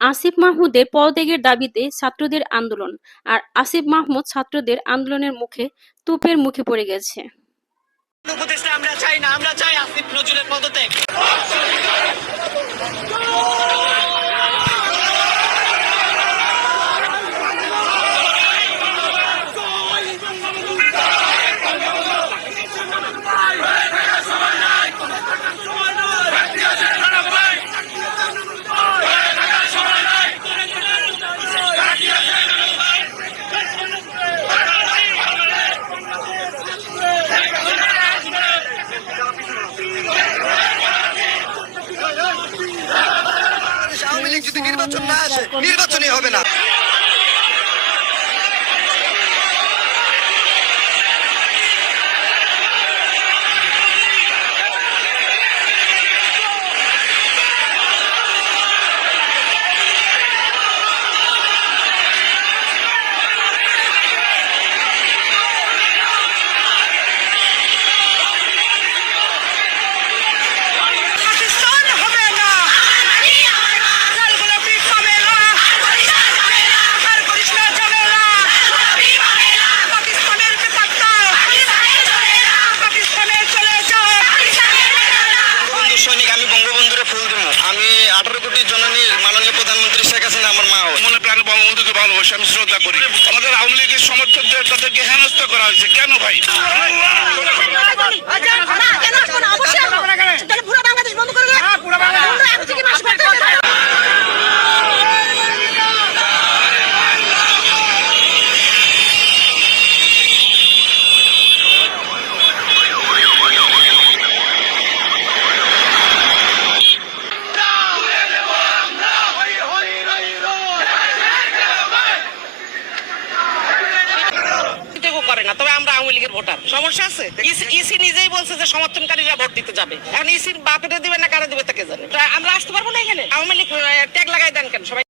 আসিফ মাহমুদের পদত্যাগের দাবিতে ছাত্রদের আন্দোলন, আর আসিফ মাহমুদ ছাত্রদের আন্দোলনের মুখে তুপের মুখে পড়ে গেছে। আমরা চাই না, আমরা চাই আসিফ নজরুলের পদত্যাগ। আওয়ামী লীগ যদি নির্বাচন না আসে নির্বাচনই হবে না। আঠারো কোটি জননী মাননীয় প্রধানমন্ত্রী শেখ হাসিনা আমার মা হয়। মনে প্রাণে বঙ্গবন্ধুকে ভালোবাসি আমি শ্রদ্ধা করি আমাদের আওয়ামী লীগের সমর্থকদের তাদেরকে হেনস্থ করা হয়েছে কেন ভাই না তবে আমরা আওয়ামী লীগের ভোটার। সমস্যা আছে? ইসি নিজেই বলছে যে সমর্থনকারীরা ভোট দিতে যাবে। এখন ইসির বাপেটা দিবে না কারা দিবে তাকে জানে? আমরা আসতে পারব না এখানে? আওয়ামী লীগ ট্যাগ লাগাই দেন কেন সবাই?